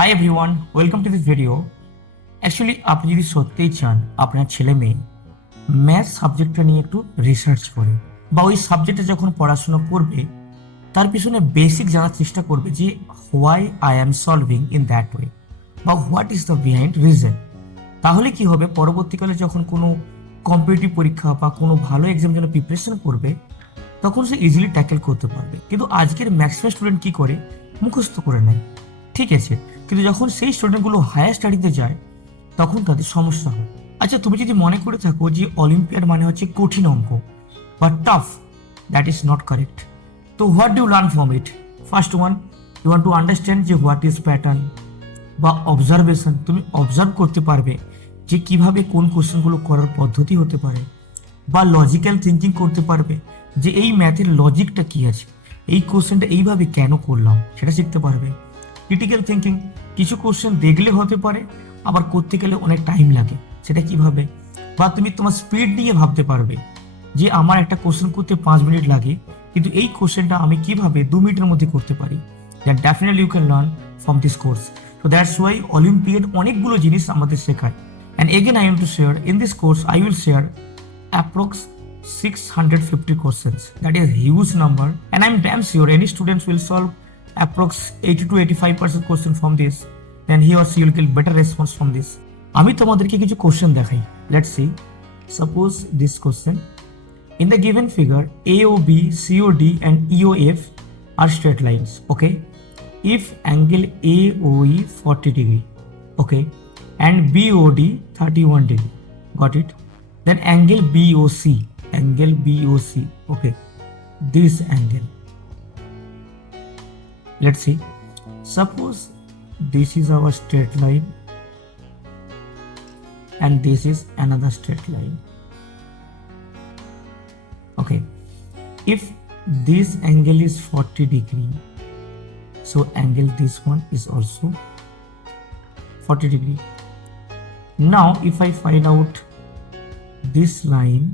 Hi everyone, welcome to this video. Actually আপনি যদি সত্যিই চান আপনার ছেলে মেয়ে ম্যাথ সাবজেক্টটা নিয়ে একটু রিসার্চ করে বা ওই সাবজেক্টে যখন পড়াশোনা করবে তার পিছনে বেসিক জানার চেষ্টা করবে যে why I am solving in that way বা what is the behind reason, তাহলে কি হবে পরবর্তীকালে যখন কোনো কম্পিটিটিভ পরীক্ষা বা কোনো ভালো এক্সাম জন্য প্রিপারেশন করবে তখন সে ইজিলি ট্যাকেল করতে পারবে। কিন্তু আজকের ম্যাক্সিমাম স্টুডেন্ট কি করে, মুখস্থ করে নেয়, ঠিক আছে, কিন্তু যখন সেই স্টুডেন্টগুলো হায়ার স্টাডিতে যায় তখন তাদের সমস্যা হয়। আচ্ছা, তুমি যদি মনে করে থাকো যে অলিম্পিয়াড মানে হচ্ছে কঠিন অঙ্ক বা tough, that is not correct. তো what do learn from it? First one, you want to understand যে হোয়াট ইজ প্যাটার্ন বা অবজারভেশন। তুমি অবজার্ভ করতে পারবে যে কিভাবে কোন কোশ্চেনগুলো করার পদ্ধতি হতে পারে, বা লজিক্যাল থিঙ্কিং করতে পারবে যে এই ম্যাথের লজিকটা কি আছে, এই কোশ্চেনটা এইভাবে কেন করলাম সেটা শিখতে পারবে। ক্রিটিক্যাল থিঙ্কিং, কিছু কোশ্চেন দেখলে হতে পারে আবার করতে গেলে অনেক টাইম লাগে, সেটা কিভাবে, বা তুমি তোমার স্পিড নিয়ে ভাবতে পারবে যে আমার একটা কোশ্চেন করতে 5 মিনিট লাগে কিন্তু এই কোশ্চেনটা আমি কিভাবে 2 মিনিটের মধ্যে করতে পারি। That definitely you can learn from this course. So that's why Olympiad অনেকগুলো জিনিস আমাদের শেখায়। And again I am to share in this course I will share approx 650 questions. That is huge number, and I'm damn sure any students will solve approx 80 to 85% question from this, then he or she will get better response from this. আমি তোমাদেরকে কিছু question দেখাই। Let's see. Suppose this question. In the given figure, AOB, COD and EOF are straight lines. Okay. If angle AOE 40 degree, okay, and BOD 31 degree, got it? Then angle BOC, okay, this angle. Let's see. Suppose this is our straight line and this is another straight line. Okay. If this angle is 40 degree, so angle this one is also 40 degree. Now if I find out this line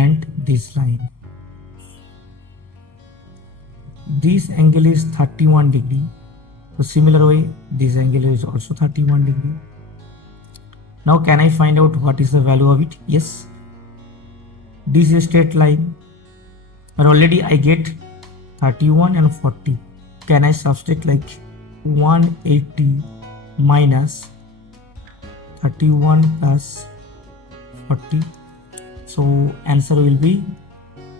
and this line, this angle is 31 degree, so similar way this angle is also 31 degree. Now can I find out what is the value of it? Yes, this is a straight line, but already I get 31 and 40. Can I subtract like 180 minus 31 plus 40? So answer will be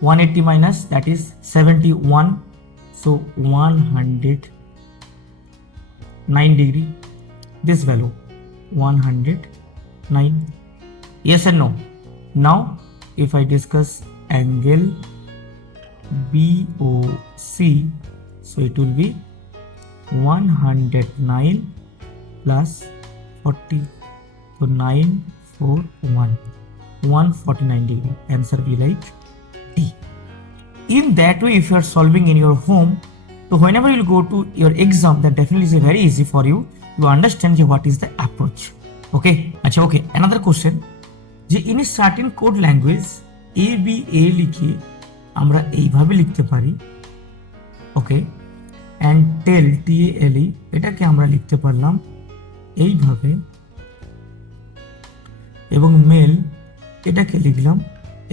180 minus, that is 71, so 109 degree. This value 109. Yes and no? Now if I discuss angle BOC, so it will be 109 plus 40, so 941, 149 degree. Answer be like D. In that way, if you are solving in your home, so whenever you go to your exam, that definitely is very easy for you to understand what is the approach. Okay. Achha, okay. Another question. যে in a certain code language ABA লিখে আমরা এইভাবে লিখতে পারি, ওকে, and tell TALE এটাকে আমরা লিখতে পারলাম এইভাবে, এবং মেল এটাকে লিখলাম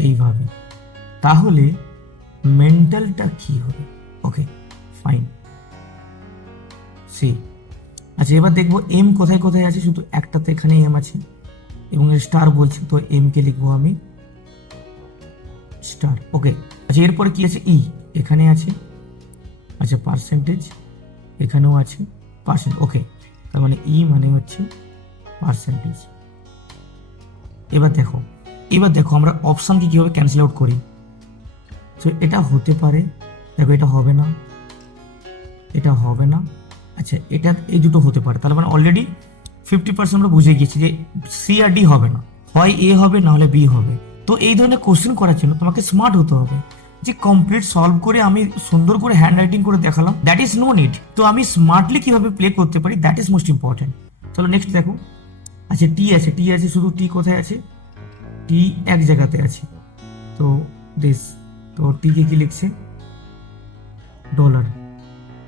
এইভাবে, তাহলে মেন্টালটা কি হবে? Okay fine, see. আচ্ছা, এবার দেখবো এম কোথায় কোথায় আছে। শুধু একটাতে এখানে এম আছে এবং স্টার বলছে, তো এম কে লিখবো আমি স্টার। ওকে, আচ্ছা, এরপরে কি আছে? ই এখানে আছে, আচ্ছা, পার্সেন্টেজ এখানেও আছে, পার্সেন্ট। ওকে, তার মানে ই মানে হচ্ছে পার্সেন্টেজ। এবার দেখো আমরা অপশনকে কিভাবে ক্যান্সেল আউট করি। তো এটা হতে পারে, দেখো এটা হবে না, এটা হবে না, আচ্ছা এটা, এই দুটো হতে পারে। তার মানে অলরেডি 50% আমরা বুঝে গেছি যে সি আর ডি হবে না, হয় এ হবে না হলে বি হবে। তো এই ধরনের কোশ্চেন করার জন্য তোমাকে স্মার্ট হতে হবে, যে কমপ্লিট সলভ করে আমি সুন্দর করে হ্যান্ড রাইটিং করে দেখালাম, দ্যাট ইজ নো নিড। তো আমি স্মার্টলি কিভাবে প্লে করতে পারি, দ্যাট ইজ মোস্ট ইম্পর্টেন্ট। চলো নেক্সট দেখো। আচ্ছা, টি আছে, শুধু টি কোথায় আছে? টি এক জায়গাতে আছে, তো দিস, তো টি কে কি লিখছে? ডলার।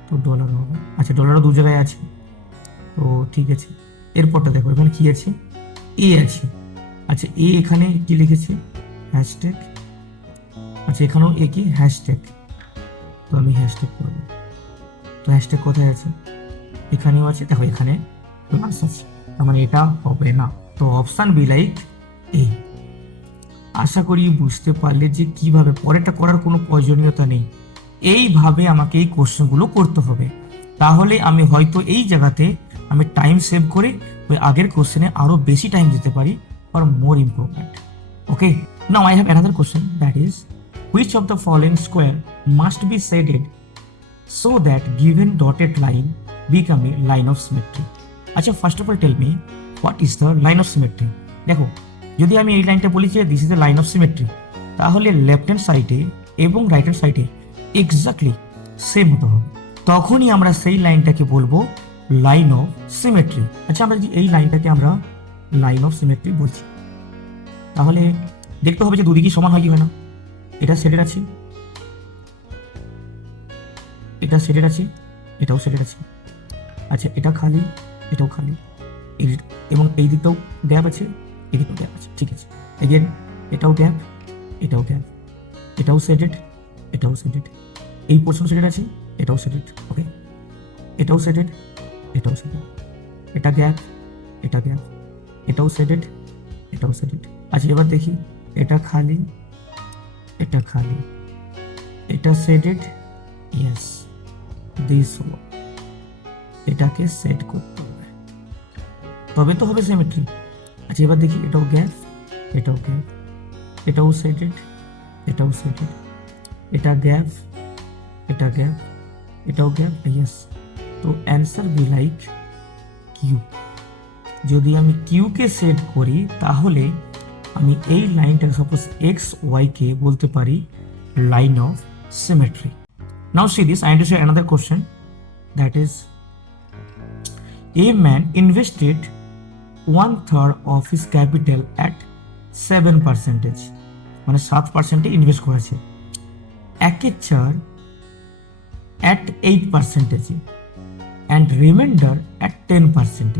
তো ডলার হবে। আচ্ছা, ডলারও দু জায়গায় আছে, তো ঠিক আছে। এরপরটা দেখো, এখানে কি আছে, এ আছে। আচ্ছা, এ এখানে কি লিখেছে, হ্যাশট্যাগ। আচ্ছা, এখানেও এ কি, হ্যাশট্যাগ। তো আমি হ্যাশট্যাগ করবো। তো হ্যাশট্যাগ কোথায় আছে, এখানেও আছে, দেখো এখানে প্লাস আছে, তার মানে এটা হবে না। তো অপশান বি লাইক এ। আশা করি বুঝতে পারলে যে কিভাবে, পরেরটা করার কোনো প্রয়োজনীয়তা নেই, এইভাবে আমাকে এই কোশ্চেনগুলো করতে হবে। তাহলে আমি হয়তো এই জায়গাতে আমি টাইম সেভ করে ওই আগের কোশ্চেনে আরো বেশি টাইম দিতে পারি for more improvement. Okay, now I have another question, that is which of the following square must be shaded so that given dotted line become a line of symmetry. আচ্ছা, first of all tell me what is the line of symmetry. দেখো, যদি আমি এই লাইনটা বলি যে this is the line of symmetry, তাহলে left hand সাইডে এবং রাইট হ্যান্ড সাইডে এক্স্যাক্টলি সেম হতে হবে, তখনই আমরা সেই লাইনটাকে বলবো লাইন অফ সিমেট্রি। আচ্ছা, আমরা যদি এই লাইনটাকে আমরা লাইন অফ সিমেট্রি বলছি, তাহলে দেখতে হবে যে দুদিকেই সমান হয় কি হয় না। এটা সেটেড আছে, এটা সেটেড আছে, এটাও সেটেড আছে। আচ্ছা, এটা খালি, এটাও খালি, এবং এই দিকটাও গ্যাপ আছে, এই দিকটাও গ্যাপ আছে, ঠিক আছে। এগেন এটাও গ্যাপ, এটাও গ্যাপ, এটাও সেটেড, এটাও সেটেড, এই পোর্শন সেটেড আছে, এটাও সেটেড। ওকে, এটাও সেটেড, এটাও সেটেড, এটা গ্যাপ, এটা গ্যাপ, এটাও সেটেড, এটাও সেটেড। আচ্ছা, এবার দেখি, এটা খালি, এটা খালি, এটা সেটেড, ইয়েস, দিস হলো, এটাকে সেট করতে হবে, তবে তো হবে সিমেট্রি। আচ্ছা, এবার দেখি, এটাও গ্যাপ, এটাও গ্যাপ, এটাও সেটেড, এটাও সেটেড, এটা গ্যাপ, এটা গ্যাপ, এটাও গ্যাপ, ইয়েস। তো অ্যান্সার বি লাইক কিউ। যদি আমি কিউকে সেট করি, তাহলে আমি এই লাইনটা সাপোজ এক্স ওয়াই কে বলতে পারি line of symmetry. Now C this, I am to say another question, that is a man invested 1/3 of his capital at 7%, মানে 7% ইনভেস্ট করেছে, একের 4 at 8% and remainder at 10%.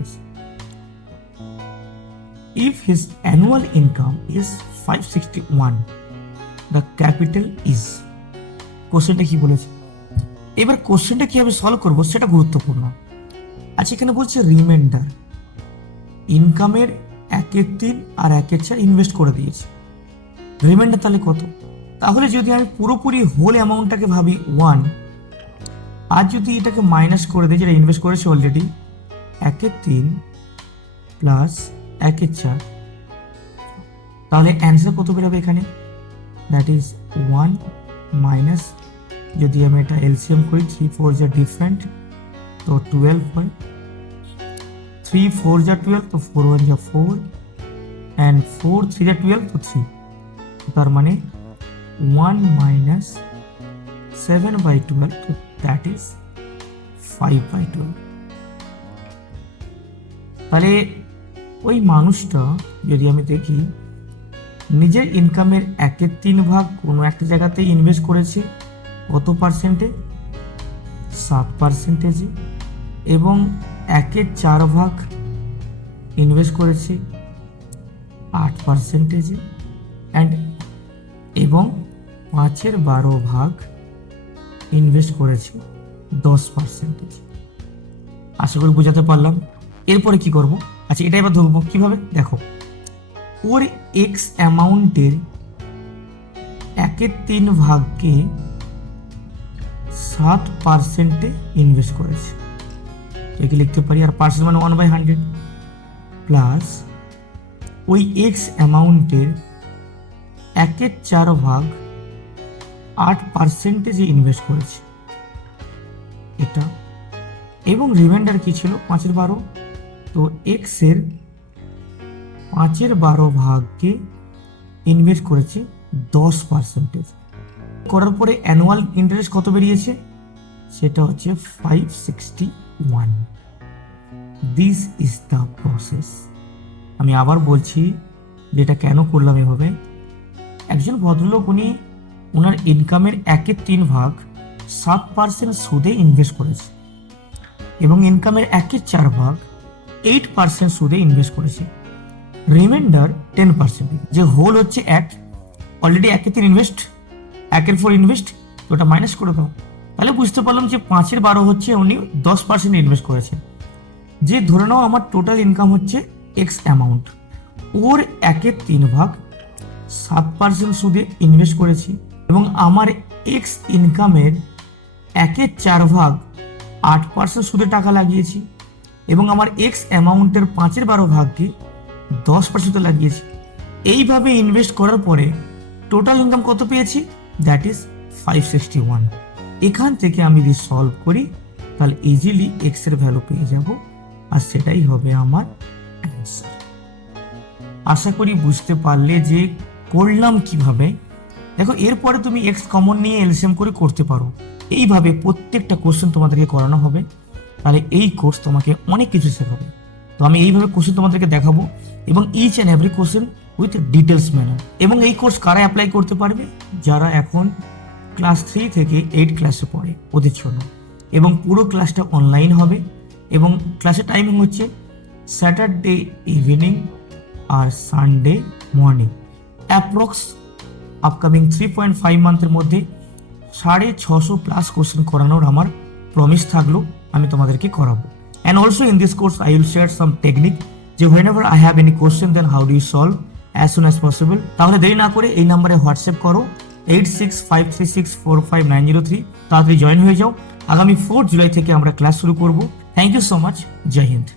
If his annual income is 561, the capital is, কোশ্চেনটা কি বলেছে, এবার কোশ্চেনটা কিভাবে solve করবো সেটা গুরুত্বপূর্ণ। আচ্ছা, এখানে বলছে রিমাইন্ডার, ইনকামের 1/3 আর 1/4 ইনভেস্ট করে দিয়েছে, রিমাইন্ডার তাহলে কত? তাহলে যদি আমি পুরোপুরি হোল অ্যামাউন্টটাকে ভাবি 1, আর যদি এটাকে মাইনাস করে দিই, যেটা ইনভেস্ট করেছে অলরেডি, 1/3 প্লাস 1/4, তাহলে অ্যান্সার কত বেরোবে এখানে, দ্যাট ইজ 1 মাইনাস, যদি আমি এটা এলসিএম করি, 3 4 যা ডিফারেন্ট, তো 12 হয়, 3 4 যা 12, তো 4 1 যা 4, অ্যান্ড 4 3 যা 12, তো 3, তার মানে 1 মাইনাস 7/12, তো দ্যাট ইজ 5/12। তাহলে ওই মানুষটা যদি আমি দেখি, নিজের ইনকামের 1/3 ভাগ কোনো একটা জায়গাতে ইনভেস্ট করেছে, কত পার্সেন্টে, 7%, এবং 1/4 ভাগ ইনভেস্ট করেছে 8%, অ্যান্ড এবং 5/12 ভাগ ইনভেস্ট করেছে 10%। আশা করি বোঝাতে পারলাম। এরপরে কি করব, আচ্ছা এটা এবার ধরবো কিভাবে, দেখো, ওর এক্স অ্যামাউন্টের 1/3 ভাগকে 7% ইনভেস্ট করেছে, একে লিখতে পারি, আর পার্সেন্ট মানে 1/100, প্লাস ওই এক্স অ্যামাউন্টের 1/4 ভাগ 8% ইনভেস্ট করেছে এটা, এবং রিমাইন্ডার কি ছিল 5/12, তো এক্স এর 5/12 ভাগকে ইনভেস্ট করেছে 10%, করার পরে অ্যানুয়াল ইন্টারেস্ট কত বেরিয়েছে, সেটা হচ্ছে 561। This is the process. আমি আবার বলছি যে এটা কেন করলাম এভাবে। একজন ভদ্রলোক, উনি ওনার ইনকামের 1/3 ভাগ 7% সুদে ইনভেস্ট করেছে এবং ইনকামের 1/4 8% সুদে ইনভেস্ট করেছে। রিমাইন্ডার 10%, যে হোল হচ্ছে অলরেডি 1/3 ইনভেস্ট, 1/4 ইনভেস্ট, তো ওটা মাইনাস করে দাও। তাহলে বুঝতে পারলাম যে 5/12 হচ্ছে উনি 10% ইনভেস্ট করেছে। যে ধরে নাও আমার টোটাল ইনকাম হচ্ছে এক্স অ্যামাউন্ট, ওর 1/3 7% সুদে ইনভেস্ট করেছি এবং আমার এক্স ইনকামের 1/4 8% সুদে টাকা লাগিয়েছি এবং আমার এক্স অ্যামাউন্টের 5/12 10% লাগিয়েছি। এইভাবে ইনভেস্ট করার পরে টোটাল ইনকাম কত পেয়েছি? That is 561। এখান থেকে আমি যদি সলভ করি তাহলে ইজিলি এক্স এর ভ্যালু পেয়ে যাব, আর সেটাই হবে আমার অ্যান্সার। আশা করি বুঝতে পারলে যে করলাম কিভাবে। দেখো, এরপরে তুমি এক্স কমন নিয়ে এলসিএম করে করতে পারো। এইভাবে প্রত্যেকটা কোশ্চেন তোমাদেরকে করানো হবে, তাহলে এই কোর্স তোমাকে অনেক কিছু শেখাবে। তো আমি এইভাবে কোশ্চেন তোমাদেরকে দেখাবো এবং each and every question with details manner. এবং এই কোর্স কারা অ্যাপ্লাই করতে পারবে? যারা এখন ক্লাস 3 থেকে 8 ক্লাসে পড়ে ওদের জন্য। এবং পুরো ক্লাসটা অনলাইন হবে এবং ক্লাসের টাইমিং হচ্ছে স্যাটারডে ইভিনিং আর সানডে মর্নিং। অ্যাপ্রক্স আপকামিং 3.5 মান্থের মধ্যে 650+ কোশ্চেন করানোর আমার প্রমিস থাকলো, আমি তোমাদেরকে করাবো। And also in this course I will share some technique, যে whenever I have any question then how do you solve as soon as possible। তাহলে দেরি না করে এই নাম্বারে হোয়াটসঅ্যাপ করো 8653645903, তাড়াতাড়ি জয়েন হয়ে যাও। আগামী 4 জুলাই থেকে আমরা ক্লাস শুরু করব। থ্যাংক ইউ সো মাচ, জয় হিন্দ।